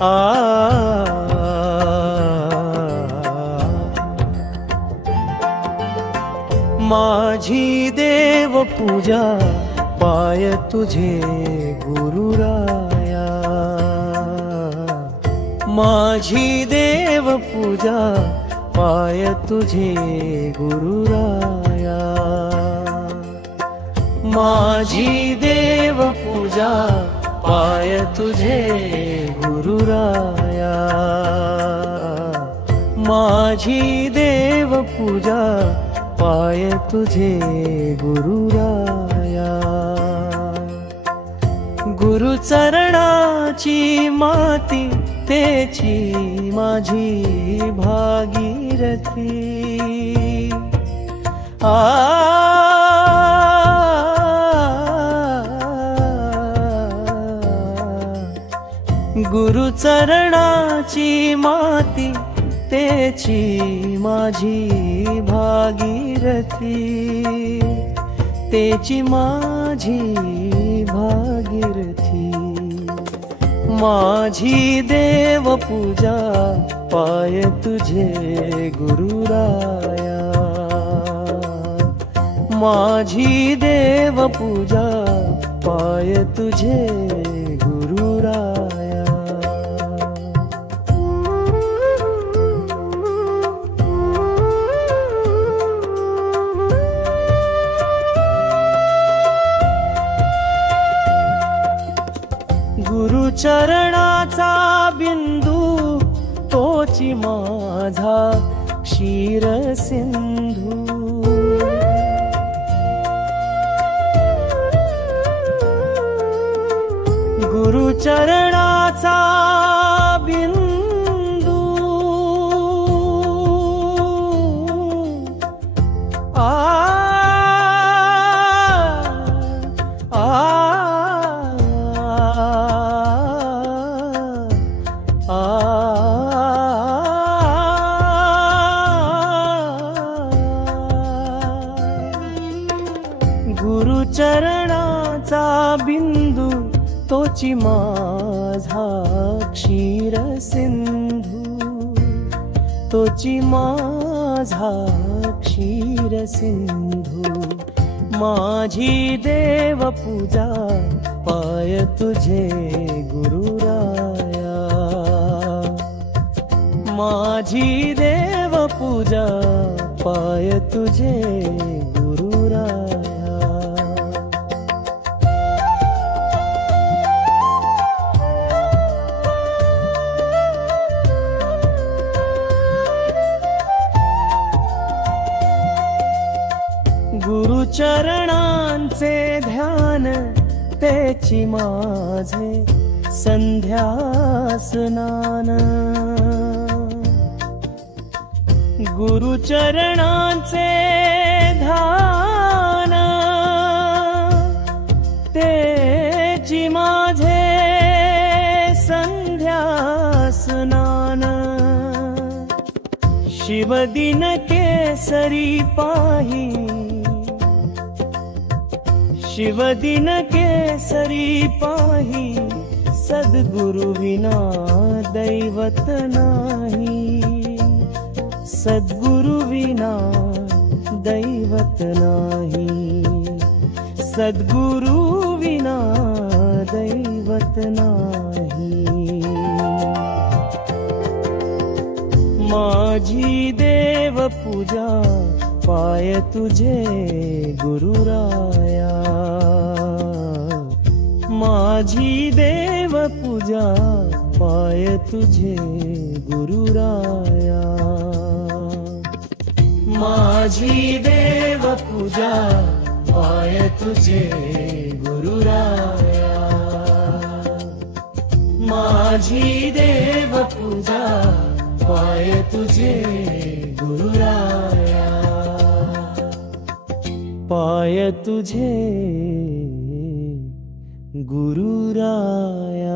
आ माझी देव पूजा पाय तुझे गुरुराया, माझी देव पूजा पाय तुझे गुरुराया, माझी देव पूजा पाय तुझे गुरुराया, माझी देव पूजा पाय तुझे गुरुराया। गुरुचरणाची माती तेची माझी भागीरथी, आ गुरुचरणाची माती तेची माझी भागीरथी, तेची माझी भागीरथी। माझी देव पूजा पाय तुझे गुरुराया, माझी देव पूजा पाय तुझे गुरुराया। गुरुचरणाचा बिंदू तोची माझा क्षीर सिंधू, गुरुचरणाचा बिंदू गुरुचरणाचा बिंदू तोची माझा क्षीर सिंधू, तोची माझा क्षीर सिंधू। माझी देव पूजा पाय तुझे गुरुराया, माझी देव पूजा पाय तुझे गुरुराया। गुरुचरणांचे ध्यान तेची माझे संध्या स्नान, गुरुचरणांचे ध्यान तेची माझे संध्या स्नान। शिवदिन केसरी पाही, शिवदिन केसरी पाही, सद्गुरु विना दैवत नाही, सद्गुरु विना दैवत नाही, सद्गुरु विना दैवत नाही। माझी देव पूजा पाय तुझे गुरुराया, माझी देव पूजा पाय तुझे गुरुराया, माझी देव पूजा पाय तुझे गुरुराया, माझी देव पूजा पाय तुझे गुरुराया, पाय तुझे गुरुराया।